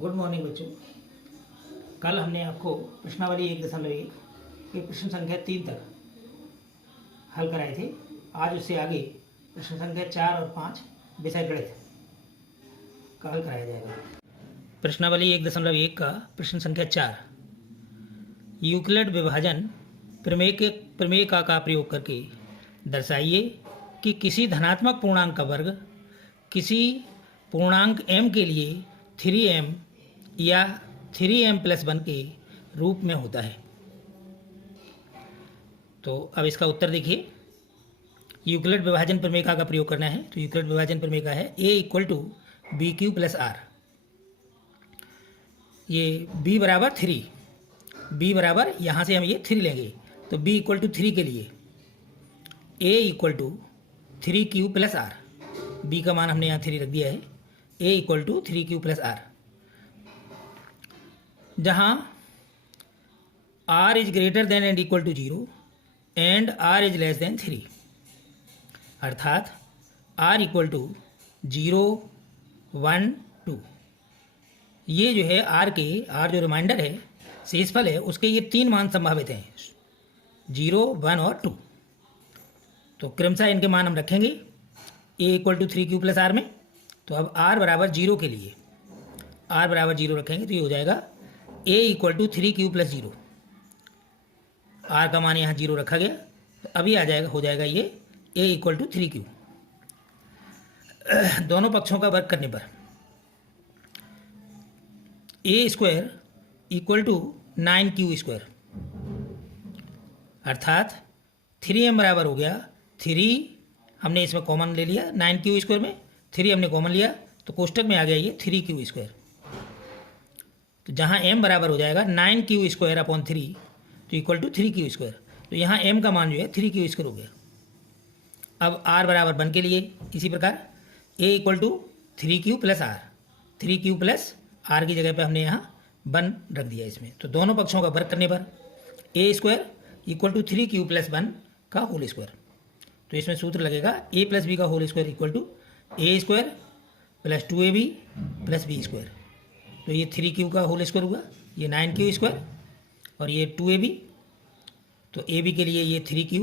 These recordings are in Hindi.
गुड मॉर्निंग बच्चों। कल हमने आपको प्रश्नावली 1.1 के प्रश्न संख्या 3 तक हल कराए थे। आज उससे आगे प्रश्न संख्या 4 और 5 विषय गणित का हल कराया जाएगा। प्रश्नावली 1.1 का प्रश्न संख्या 4, यूक्लिड विभाजन प्रमेय का प्रयोग करके दर्शाइए कि किसी धनात्मक पूर्णांक का वर्ग किसी पूर्णांक m के लिए 3m या 3m+1 के रूप में होता है। तो अब इसका उत्तर देखिए। यूक्लिड विभाजन प्रमेय का प्रयोग करना है। तो यूक्लिड विभाजन प्रमेय का है a = bq + r। ये b बराबर 3, b बराबर यहाँ से हम ये 3 लेंगे तो b = 3 के लिए a = 3q + r। b का मान हमने यहाँ 3 रख दिया है। a = 3q + r, जहाँ r is greater than and equal to 0 and r is less than 3, अर्थात r = 0, 1, 2। ये जो है r जो रिमाइंडर है, शेषफल है, उसके ये 3 मान संभावित हैं, 0, 1 और 2। तो क्रमशः इनके मान हम रखेंगे a = 3q + r में। तो अब r बराबर 0 के लिए r बराबर 0 रखेंगे तो ये हो जाएगा a = 3q + 0। r का मान यहाँ 0 रखा गया तो अभी हो जाएगा ये a = 3q। दोनों पक्षों का वर्ग करने पर a² = 9q², अर्थात 3m बराबर हो गया 3, हमने इसमें कॉमन ले लिया 9q² में 3 हमने कॉमन लिया तो कोष्टक में आ गया ये 3q²। तो जहाँ m बराबर हो जाएगा 9q²/3 तो = 3q²। तो यहाँ m का मान जो है 3q² हो गया। अब r बराबर 1 के लिए इसी प्रकार a = 3q + r, 3q + r की जगह पे हमने यहाँ 1 रख दिया इसमें। तो दोनों पक्षों का वर्ग करने पर a² = 3q + 1 का होल स्क्वायर। तो इसमें सूत्र लगेगा a + b का whole square = a² + 2ab + b²। तो ये 3q का होल स्क्वायर हुआ, ये 9q² और ये 2ab। तो ab के लिए ये 3q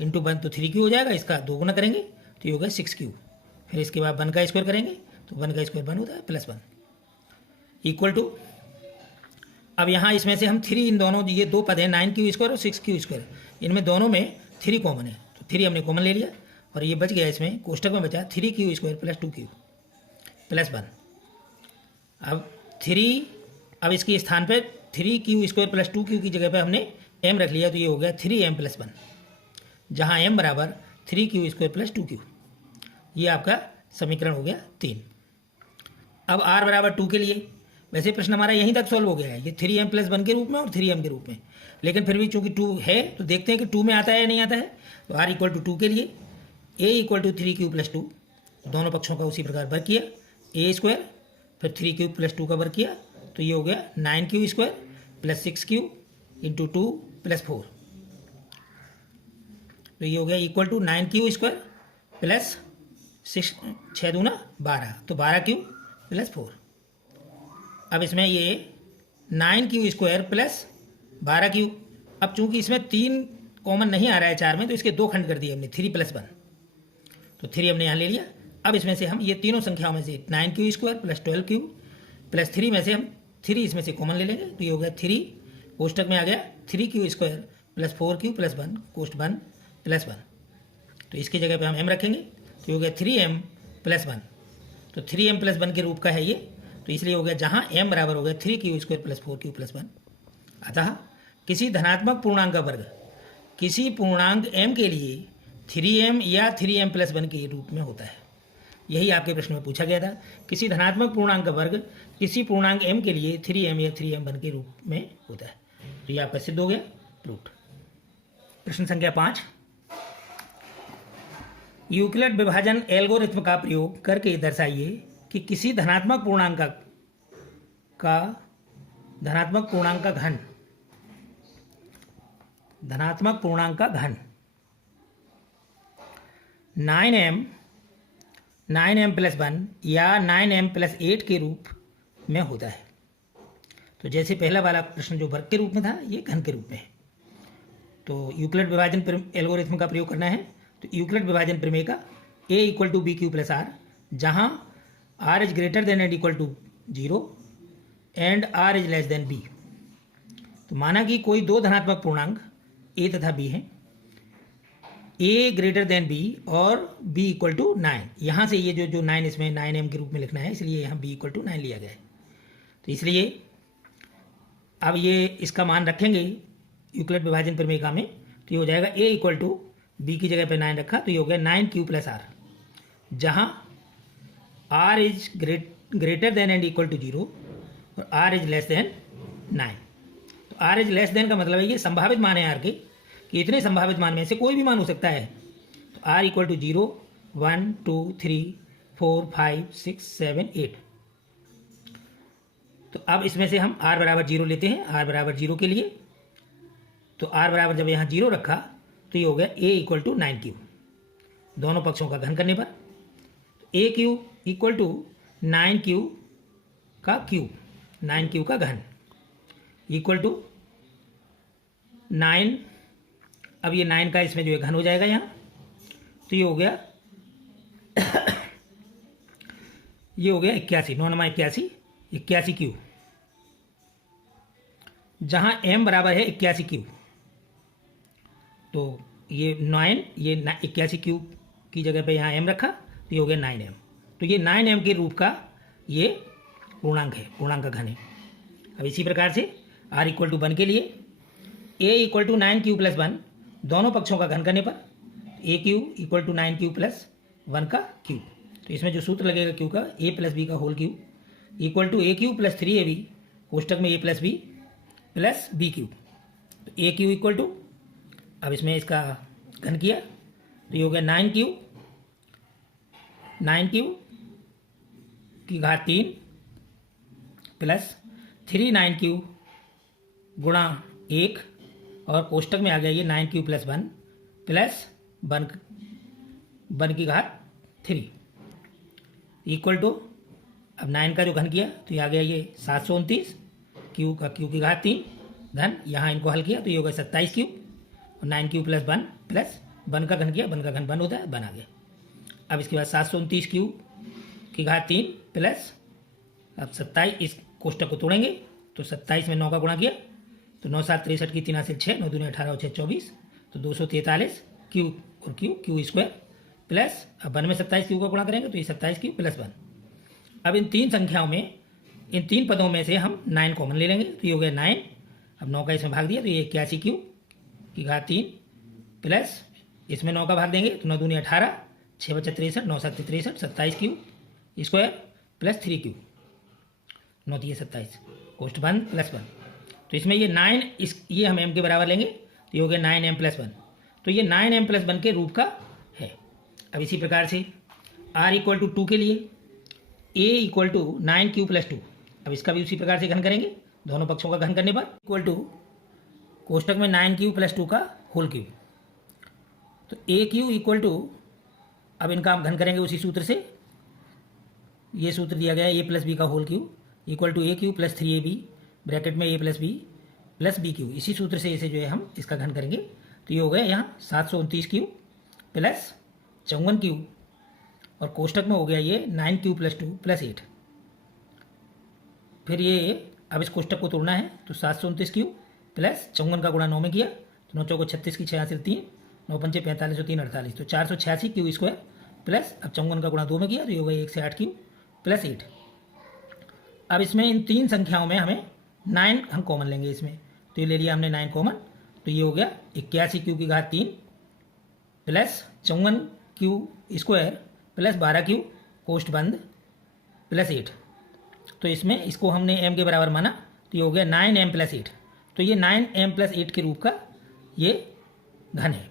× 1 तो 3q हो जाएगा, इसका 2 गुना करेंगे तो ये होगा 6q। फिर इसके बाद 1 का स्क्वायर करेंगे तो 1 का स्क्वायर 1 होता है +1 = अब यहाँ इसमें से हम 3, इन दोनों ये 2 पद हैं 9q² और 6q², इनमें दोनों में 3 कॉमन है तो 3 हमने कॉमन ले लिया और ये बच गया, इसमें कोष्टक में बचा 3q² + 2q + 1। अब 3, अब इसके स्थान पे 3q² + 2q की जगह पे हमने m रख लिया तो ये हो गया 3m+1, जहाँ m बराबर 3q² + 2q। ये आपका समीकरण हो गया 3। अब r बराबर 2 के लिए, वैसे प्रश्न हमारा यहीं तक सॉल्व हो गया है, ये 3m+1 के रूप में और 3m के रूप में, लेकिन फिर भी चूंकि 2 है तो देखते हैं कि 2 में आता है या नहीं आता है। तो r = 2 के लिए a = 3q + 2, दोनों पक्षों का उसी प्रकार वर्ग किया, a² फिर 3q + 2 का वर्ग किया तो ये हो गया 9q² + 6q × 2 + 4। तो ये हो गया = 9q² + 6, 6 दूना 12, तो 12q + 4। अब इसमें ये 9q² + 12q, अब चूंकि इसमें 3 कॉमन नहीं आ रहा है 4 में तो इसके 2 खंड कर दिए हमने 3 + 1, तो 3 हमने यहाँ ले लिया। अब इसमें से हम ये तीनों संख्याओं में से 9q² + 12q + 3 में से हम 3 इसमें से कॉमन ले लेंगे तो ये हो गया 3, कोष्टक में आ गया 3q² + 4q + 1 कोष्ट 1 + 1। तो इसकी जगह पे हम m रखेंगे तो हो गया 3m+1। तो 3m+1 के रूप का है ये, तो इसलिए हो गया जहाँ m बराबर हो गया 3q² + 4q + 1। अतः किसी धनात्मक पूर्णांक का वर्ग किसी पूर्णांक m के लिए 3m या 3m+1 के रूप में होता है। यही आपके प्रश्न में पूछा गया था, किसी धनात्मक पूर्णांक का वर्ग किसी पूर्णांक m के लिए 3m या 3m1 के रूप में होता है। तो ये आपका सिद्ध हो गया, प्रूव्ड। प्रश्न संख्या 5, यूक्लिड विभाजन एल्गोरिथ्म का प्रयोग करके दर्शाइए कि किसी धनात्मक पूर्णांक का घन 9m + 1 या 9m + 8 के रूप में होता है। तो जैसे पहला वाला प्रश्न जो वर्ग के रूप में था, ये घन के रूप में है। तो यूक्लिड विभाजन एल्गोरिथम का प्रयोग करना है। तो यूक्लिड विभाजन प्रमेय का a equal to B Q plus R, जहाँ r is greater than and equal to 0 and r is less than b। तो माना कि कोई दो धनात्मक पूर्णांक a तथा b हैं, a ग्रेटर देन b और b इक्वल टू 9। यहाँ से ये जो 9 इसमें 9m के रूप में लिखना है, इसलिए यहाँ b इक्वल टू 9 लिया गया है। तो इसलिए अब ये इसका मान रखेंगे यूक्लिड विभाजन प्रमेय का में, तो ये हो जाएगा a इक्वल टू b की जगह पे 9 रखा, तो ये हो गया 9q प्लस आर, जहाँ r is greater than and equal to 0 और r इज लेस देन 9। तो r इज लेस देन का मतलब है ये संभावित मान है r के, कि इतने संभावित मान में से कोई भी मान हो सकता है। तो r इक्वल टू 0, 1, 2, 3, 4, 5, 6, 7, 8। तो अब इसमें से हम r बराबर 0 लेते हैं, r बराबर 0 के लिए। तो r बराबर जब यहाँ 0 रखा तो ये हो गया a इक्वल टू 9q, दोनों पक्षों का घन करने पर। तो a Q equal to 9q का क्यूब, 9q का घन इक्वल टू 9। अब ये 9 का इसमें जो है घन हो जाएगा यहाँ, तो ये हो गया ये हो गया 81, 9 नमा 81 क्यू, जहाँ m बराबर है 81 क्यू। तो ये 9, ये 81 क्यू की जगह पे यहाँ m रखा, तो ये हो गया 9m। तो ये 9m के रूप का ये पूर्णांक है, पूर्णांक का घन है। अब इसी प्रकार से r इक्वल टू 1 के लिए a equal to 9q plus 1, दोनों पक्षों का घन करने पर a Q equal to 9q plus 1 का क्यूब। तो इसमें जो सूत्र लगेगा क्यू का, a प्लस बी का whole cube equal to a Q plus 3ab, कोष्टक में a प्लस बी क्यूब। तो a क्यू इक्वल टू, अब इसमें इसका घन किया तो ये हो गया 9q की घात 3 प्लस 3 9q गुणा 1, और कोष्टक में आ गया ये 9q प्लस 1 प्लस 1 की घात 3 इक्वल टू, अब 9 का जो घन किया तो ये आ गया ये 729, q की घात 3 घन, यहाँ इनको हल किया तो ये हो गया 27q, और 9q प्लस 1 प्लस 1 का घन किया, 1 का घन 1 होता है, 1 आ गया। अब इसके बाद 729q की घात 3 प्लस, अब 27, इस कोष्टक को तोड़ेंगे तो 27 में 9 का गुणा किया तो 9 7 63 की 3 हासिल 6, 9 2 18 और 6 24, तो 243 क्यू और क्यू स्क्वायर प्लस, अब 1 में 27 क्यू का गुणा करेंगे तो ये 27 क्यू प्लस 1। अब इन तीन संख्याओं में, इन तीन पदों में से हम 9 कॉमन ले लेंगे, तो ये हो गया 9। अब 9 का इसमें भाग दिया तो ये 81 क्यू की घात 3 प्लस, इसमें 9 का भाग देंगे तो 9 दूनी 18, 6 बचा 63, 9 7 63, 27 क्यू स्क्वायर प्लस 3 क्यू, 9 3 27, कोष्ट बंद प्लस 1। तो इसमें ये 9, ये हम m के बराबर लेंगे तो ये हो गया 9m प्लस 1। तो ये 9m प्लस 1 के रूप का है। अब इसी प्रकार से r इक्वल टू 2 के लिए a equal to 9q plus 2, अब इसका भी उसी प्रकार से घन करेंगे, दोनों पक्षों का घन करने पर इक्वल टू कोष्टक में 9q प्लस 2 का होल क्यूब। तो a क्यू इक्वल टू, अब इनका हम घन करेंगे उसी सूत्र से, ये सूत्र दिया गया है a प्लस बी का whole cube equal to a Q plus 3ab bracket में a प्लस बी क्यू, इसी सूत्र से इसे जो है हम इसका घन करेंगे। तो ये हो गया यहाँ 729 क्यू प्लस 54 क्यू, और कोष्टक में हो गया ये 9q प्लस 2 प्लस 8। फिर ये अब इस कोष्टक को तोड़ना है तो 729 क्यू प्लस 54 का गुणा 9 में किया तो 9 चौको 36 की 6 हासिल 3, 9 पंचे 45 और 3 48, तो 486 क्यू स्क्वायर प्लस, अब 54 का गुणा 2 में किया तो ये हो गया 1 से 8 क्यू प्लस 8। अब इसमें इन तीन संख्याओं में हमें 9 हम कॉमन लेंगे इसमें, तो ये ले लिया हमने 9 कॉमन, तो ये हो गया 81 क्यू की घात 3 plus 54 q square plus 12 q कोष्ट बंद प्लस 8। तो इसमें इसको हमने m के बराबर माना तो ये हो गया 9m प्लस 8। तो ये 9m प्लस 8 के रूप का ये घन है।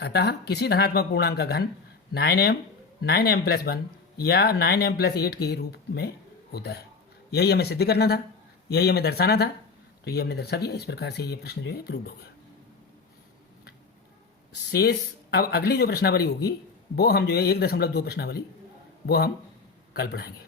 अतः किसी धनात्मक पूर्णांक का घन 9m प्लस 1 या 9m प्लस 8 के रूप में होता है। यही हमें सिद्ध करना था, यही हमें दर्शाना था, तो ये हमने दर्शा दिया। इस प्रकार से ये प्रश्न जो है प्रूव्ड हो गया। शेष अब अगली जो प्रश्नावली होगी वो हम जो है 1.2 प्रश्नावली वो हम कल पढ़ाएंगे।